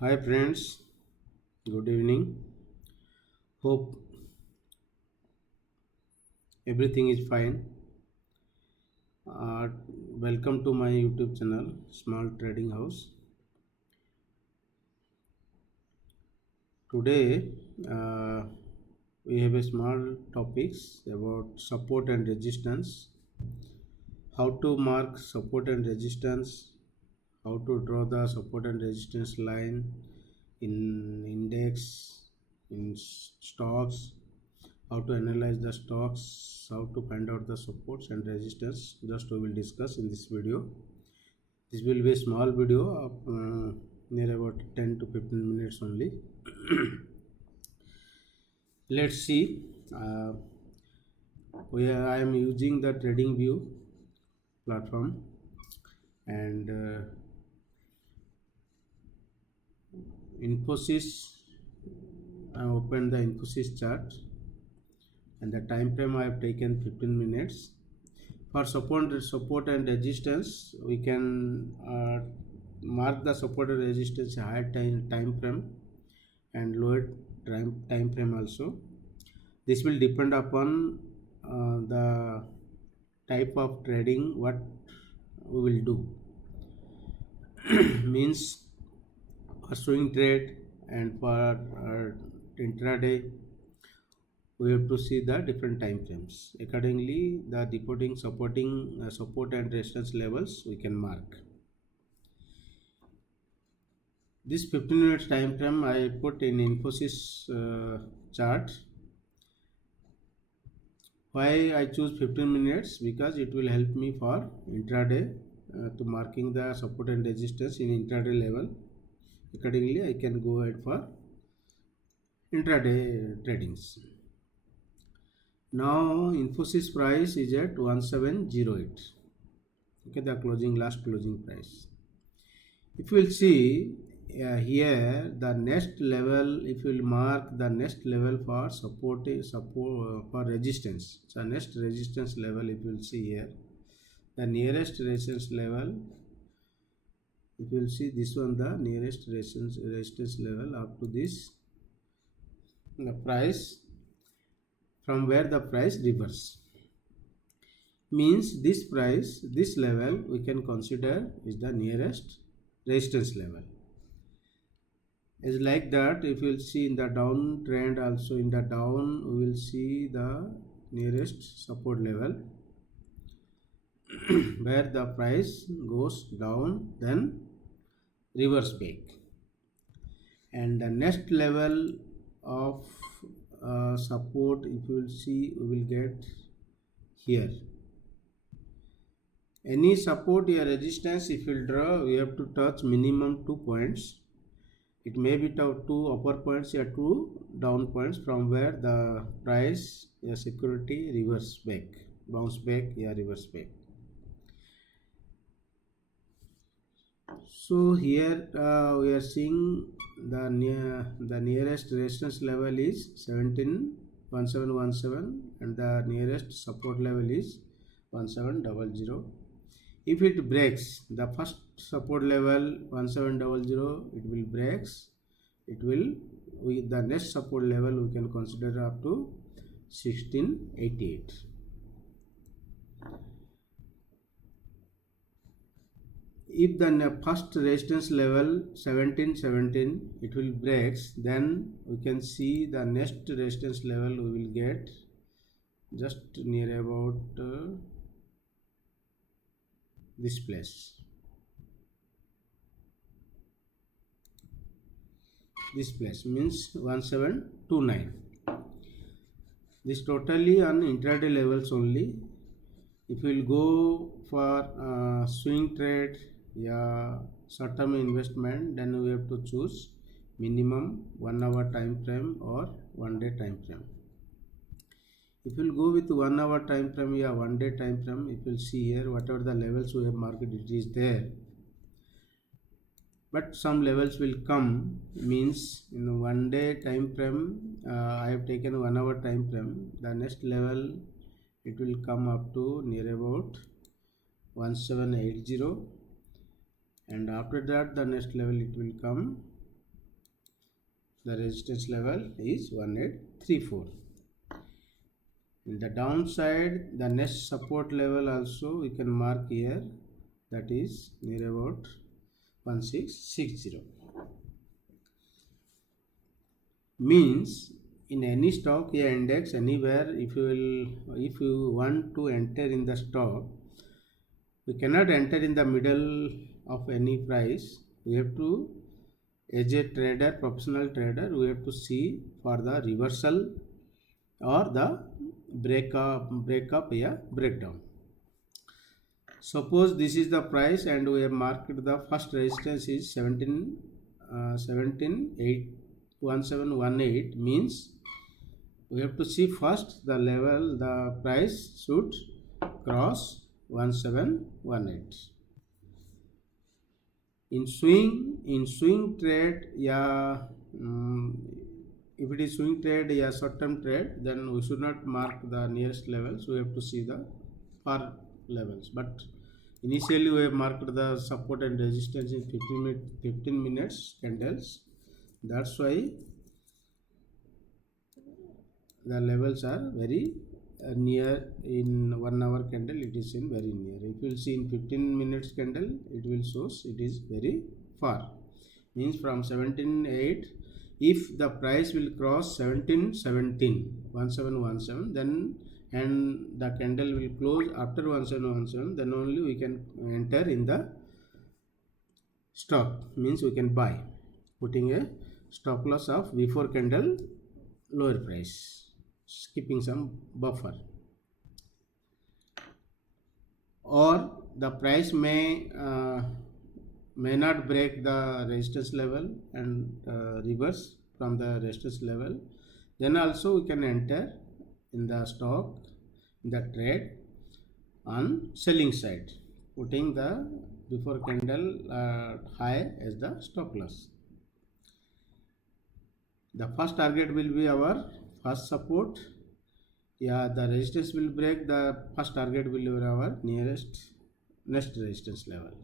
Hi friends, good evening. Hope everything is fine. Welcome to my YouTube channel, Small Trading House. Today we have a small topics about support and resistance. How to mark support and resistance. How to draw the support and resistance line in index, in stocks, how to analyze the stocks, how to find out the supports and resistance. Just we will discuss in this video. This will be a small video of near about 10 to 15 minutes only. Let's see. I am using the TradingView platform, and Infosys. I opened the Infosys chart, and the time frame I have taken 15 minutes. For support and resistance, we can mark the support and resistance higher time frame and lower time frame also. This will depend upon the type of trading what we will do. Means for swing trade and for intraday, we have to see the different time frames. Accordingly, the supporting support and resistance levels we can mark. This 15 minutes time frame I put in Infosys chart. Why I choose 15 minutes? Because it will help me for intraday to marking the support and resistance in intraday level. Accordingly, I can go ahead for intraday tradings. Now Infosys price is at 1708. Okay, the last closing price. If you will see here, the next level, if you will mark the next level for support for resistance. So next resistance level, if you will see here, the nearest resistance level, if you will see this one, the nearest resistance level up to this, the price from where the price reverse, means this level we can consider is the nearest resistance level. Is like that. If you will see in the down trend, also in the down we will see the nearest support level where the price goes down, then reverse back, and the next level of support, if you will see, we will get here. Any support or resistance, if you will draw, we have to touch minimum 2 points. It may be two upper points or two down points from where the price security reverse back, bounce back, reverse back. So here we are seeing the nearest resistance level is 171717, and the nearest support level is 1700. If it breaks the first support level 1700, it will breaks. It will, with the next support level we can consider up to 1688. If the first resistance level 1717 it will breaks, then we can see the next resistance level we will get just near about this place. This place means 1729. This totally on intraday levels only. If you will go for swing trade, short term investment, then we have to choose minimum 1 hour time frame or 1 day time frame. If you will go with 1 hour time frame, 1 day time frame, if you will see here, whatever the levels we have marked, it is there. But some levels will come, means in 1 day time frame, I have taken 1 hour time frame. The next level it will come up to near about 1780, and after that the next level it will come the resistance level is 1834. In the downside, the next support level also we can mark here, that is near about 1660. Means in any stock or index anywhere, if you want to enter in the stock, we cannot enter in the middle of any price. We have to, as a trader, professional trader, we have to see for the reversal or the breakup or breakdown. Suppose this is the price and we have marked the first resistance is 17.18, means we have to see first the level, the price should cross 1718. In swing trade, yeah, if it is swing trade, yeah, short term trade, then we should not mark the nearest levels. We have to see the far levels. But initially we have marked the support and resistance in 15 minutes candles. That's why the levels are very near. In 1 hour candle it is in very near. If you will see in 15 minutes candle, it will shows it is very far. Means from 17.8, if the price will cross 1717, then and the candle will close after 1717, then only we can enter in the stock. Means we can buy, putting a stop loss of before candle lower price, keeping some buffer. Or the price may not break the resistance level and reverse from the resistance level, then also we can enter in the stock, in the trade on selling side, putting the before candle high as the stop loss. The first target will be our first support. Yeah, the resistance will break, the first target will be our next resistance level.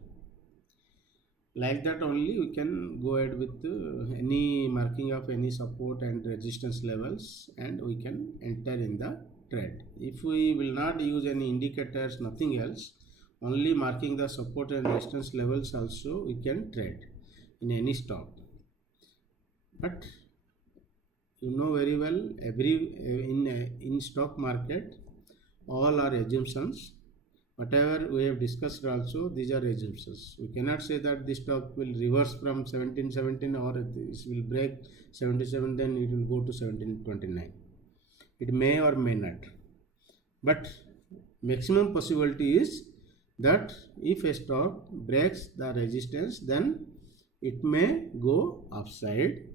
Like that only we can go ahead with any marking of any support and resistance levels, and we can enter in the trade. If we will not use any indicators, nothing else, only marking the support and resistance levels also we can trade in any stock. But you know very well, in stock market all are assumptions. Whatever we have discussed also, these are assumptions. We cannot say that this stock will reverse from 1717 or this will break 77, then it will go to 1729. It may or may not. But maximum possibility is that if a stock breaks the resistance, then it may go upside,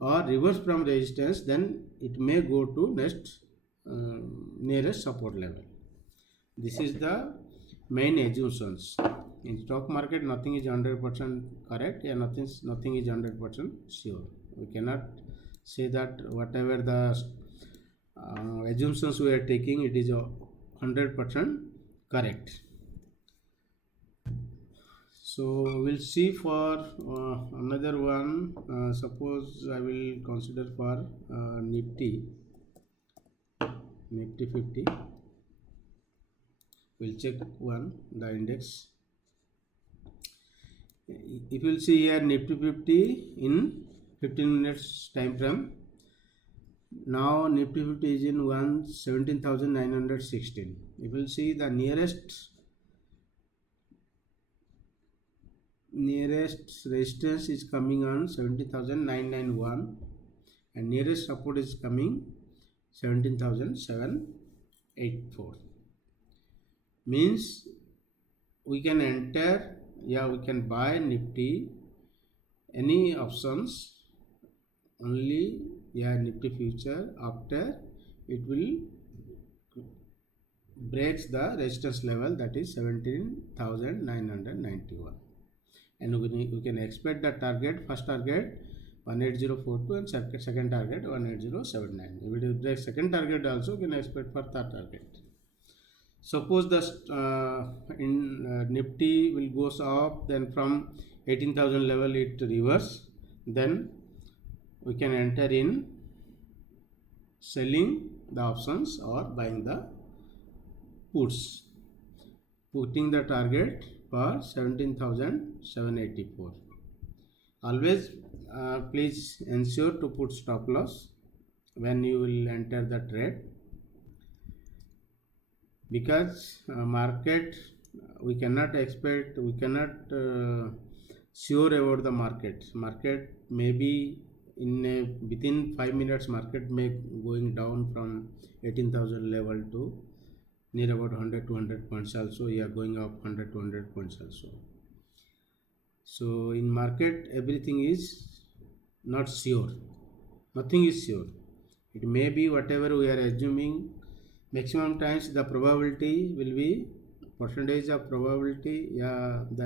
or reverse from resistance, then it may go to next nearest support level. This is the main assumptions. In stock market, nothing is 100% correct, and nothing is 100% sure. We cannot say that whatever the assumptions we are taking, it is 100% correct. So we'll see for another one. Suppose I will consider for Nifty 50. We'll check the index. If you will see here Nifty 50 in 15 minutes time frame. Now Nifty 50 is in 17,916. If you will see the nearest resistance is coming on 17,991, and nearest support is coming 17,784. Means we can enter, we can buy Nifty, any options, only Nifty future after it will breaks the resistance level, that is 17,991, and we can expect the target, first target 18042 and second target 18079. If it breaks second target also, we can expect for third target. Suppose the Nifty will goes up, then from 18,000 level it reverse, then we can enter in selling the options or buying the puts, putting the target for 17,784. Always please ensure to put stop loss when you will enter the trade, because market we cannot expect, we cannot sure about the market may be in within 5 minutes market may going down from 18,000 level to near about 100 200 points also, yeah, going up 100 200 points also. So in market everything is not sure, nothing is sure. It may be whatever we are assuming, maximum times the probability will be percentage of probability, yeah, the